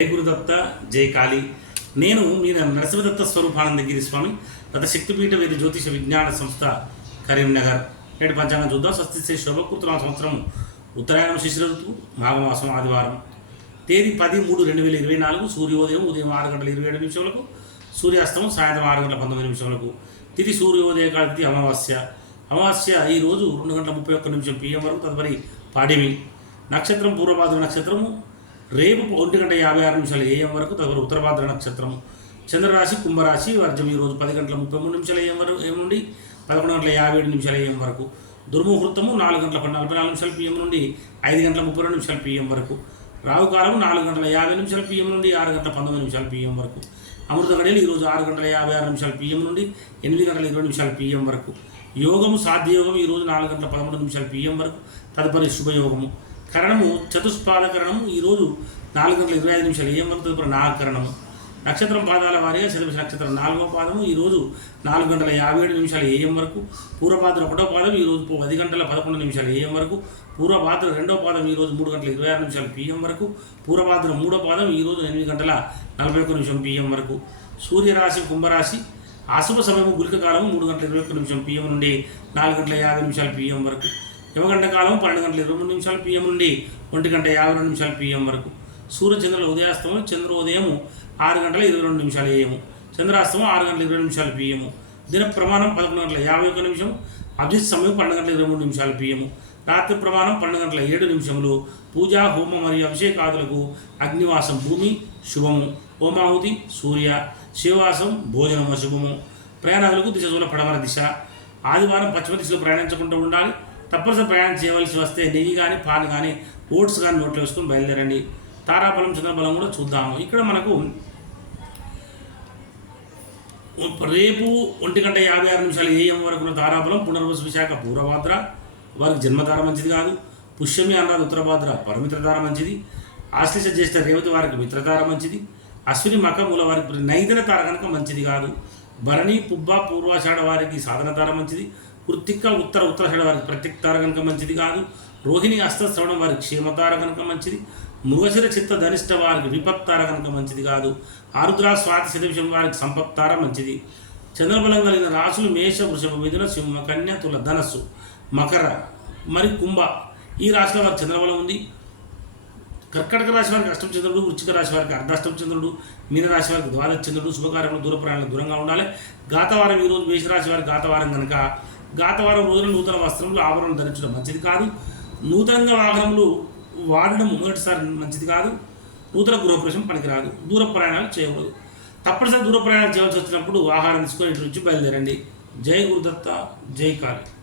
జై గురుదత్త జై కాళీ. నేను మీ నరసింహదత్త స్వరూపానందగిరి స్వామి గత శక్తిపీఠ వేది జ్యోతిష విజ్ఞాన సంస్థ కరీంనగర్. నేటి పంచాంగం చూద్దాం. స్వస్తి శ్రీ శోభకృతుల సంవత్సరం ఉత్తరాయణం శిశిర ఋతువు మాఘమాసం ఆదివారం. తేదీ పది మూడు రెండు వేల ఇరవై నాలుగు సూర్యోదయం ఉదయం ఆరు గంటల ఇరవై ఏడు నిమిషములకు సూర్యాస్తమం సాయంత్రం ఆరు గంటల పంతొమ్మిది నిమిషములకు. తిరిగి సూర్యోదయ కాల అమావాస్య. అమావాస్య ఈ రోజు రెండు గంటల ముప్పై ఒక్క నిమిషం పిఎం వరకు తదుపరి పాడిమి నక్షత్రం పూర్వభాద్ర నక్షత్రము రేపు ఒంటి గంట యాభై ఆరు నిమిషాలు ఏఎం వరకు తదుపరి ఉత్తరభాద్ర నక్షత్రం చంద్రరాశి కుంభరాశి వర్జం ఈరోజు పది గంటల ముప్పై మూడు నిమిషాలు ఏం వరకు ఏం నుండి పదకొండు గంటల యాభై ఏడు నిమిషాలు ఏఎం వరకు. దుర్ముహూర్తము నాలుగు గంటల నలభై నాలుగు నిమిషాలు పిఎం నుండి ఐదు గంటల ముప్పై రెండు నిమిషాలు పిఎం వరకు. రావుకాలం నాలుగు గంటల యాభై నిమిషాల పిఎం నుండి ఆరు గంటల పంతొమ్మిది నిమిషాల పిఎం వరకు. అమృత గడియలు ఈరోజు ఆరు గంటల యాభై ఆరు నిమిషాల పిఎం నుండి ఎనిమిది గంటల ఇరవై నిమిషాల పిఎం వరకు. యోగము సాధ్యయోగం ఈరోజు నాలుగు గంటల పదమూడు నిమిషాల పిఎం వరకు. తదుపరి శుభయోగము. కరణము చతుష్పాదకరణము ఈరోజు నాలుగు గంటల ఇరవై ఐదు నిమిషాలు. ఏమంతపుర వరకు నాగకరణము నక్షత్రం పాదాల వారీగా చదివిన నక్షత్రం నాలుగో పాదము. ఈరోజు నాలుగు గంటల యాభై ఏడు నిమిషాలు ఏఎం వరకు. పూర్వపాత్ర ఒకటో పాదం ఈరోజు పది గంటల పదకొండు నిమిషాలు ఏఎం వరకు. పూర్వపాత్ర రెండో పాదం ఈరోజు మూడు గంటల ఇరవై ఆరు నిమిషాలు పిఎం వరకు. పూర్వపాత్ర మూడో పాదం ఈరోజు ఎనిమిది గంటల నలభై ఒక్క నిమిషం పిఎం వరకు. సూర్యరాశి కుంభరాశి అశుభ సమయము గులిక కాలము మూడు గంటల ఇరవై ఒక్క నిమిషం పిఎం నుండి నాలుగు గంటల యాభై నిమిషాలు పిఎం వరకు. యమగంట కాలం పన్నెండు గంటల ఇరవై మూడు నిమిషాలు పిఎం నుండి ఒంటి గంట యాభై రెండు నిమిషాలు పిఎం వరకు. సూర్యచంద్రుల ఉదయాస్తమం చంద్రోదయము ఆరు గంటల ఇరవై రెండు నిమిషాలు ఏఎము చంద్రాస్తమం ఆరు గంటల ఇరవై నిమిషాలు పిఎము దిన ప్రమాణం పదకొండు గంటల యాభై ఒక్క నిమిషం అభిజిత్ సమయం పన్నెండు గంటల ఇరవై మూడు నిమిషాలు పిఎము రాత్రి ప్రమాణం పన్నెండు గంటల ఏడు నిమిషములు. పూజ హోమ మరియు అభిషేకాదులకు అగ్నివాసం భూమి శుభము. హోమాహుతి సూర్య. శివవాసం భోజనము శుభము. ప్రయాణాలకు దిశ చూడ పడమర దిశ. ఆదివారం పశ్చిమ దిశలో ప్రయాణించకుండా ఉండాలి. తప్పనిసరి ప్రయాణం చేయవలసి వస్తే నెయ్యి కానీ పాలు కానీ ఓట్స్ కానీ నోట్లో వేసుకొని బయలుదేరండి. తారాబలం చంద్రబలం కూడా చూద్దాము. ఇక్కడ మనకు రేపు ఒంటి గంట యాభై ఆరు నిమిషాలు ఏఎం వరకు ఉన్న తారాబలం పునర్వసు విశాఖ పూర్వభాద్ర వారికి జన్మధార మంచిది కాదు. పుష్యమి అన్నది ఉత్తరభాద్ర పరమిత్రధార మంచిది. ఆశ్లేష జ్యేష్ఠ రేవతి వారికి మిత్రధార మంచిది. అశ్విని మక మూల వారికి నైదన తార కనుక మంచిది కాదు. భరణి పుబ్బ పూర్వాషాఢ వారికి సాధన తార మంచిది. కృత్తిక ఉత్తర ఉత్తరాషాఢ వారికి ప్రత్యక్తార కనుక మంచిది కాదు. రోహిణి హస్తశ్రవణం వారికి క్షేమతార కనుక మంచిది. మృగశిర చిత్త ధనిష్ట వారికి విపత్తార కనుక మంచిది కాదు. ఆరుద్ర స్వాతి శతవిషం వారికి సంపత్తార మంచిది. చంద్రబలం కలిగిన రాసులు మేష వృషభ మిథున సింహ కన్య తుల ధనస్సు మకర మరి కుంభ. ఈ రాశిలో వారికి చంద్రబలం ఉంది. కర్కటక రాశి వారికి అష్టం చంద్రుడు వృచ్చిక రాశి వారికి అర్ధాష్టం చంద్రుడు మీనరాశి వారికి ద్వాదశ చంద్రుడు శుభకార్యంలో దూర ప్రయాణాలకు దూరంగా ఉండాలి. గాతవారం ఈరోజు మేషరాశి వారికి గాతవారం కనుక గాతవారం రోజున నూతన వస్త్రములు ఆభరణం ధరించడం మంచిది కాదు. నూతనంగా వాహనములు వాడడం మొదటిసారి మంచిది కాదు. నూతన గృహప్రవేశం పనికిరాదు. దూర ప్రయాణాలు చేయకూడదు తప్పనిసరి దూర ప్రయాణాలు చేయవలసి వచ్చినప్పుడు ఆహారం తీసుకొని ఇంటి నుంచి బయలుదేరండి. జై గురుదత్త జై కాళీ.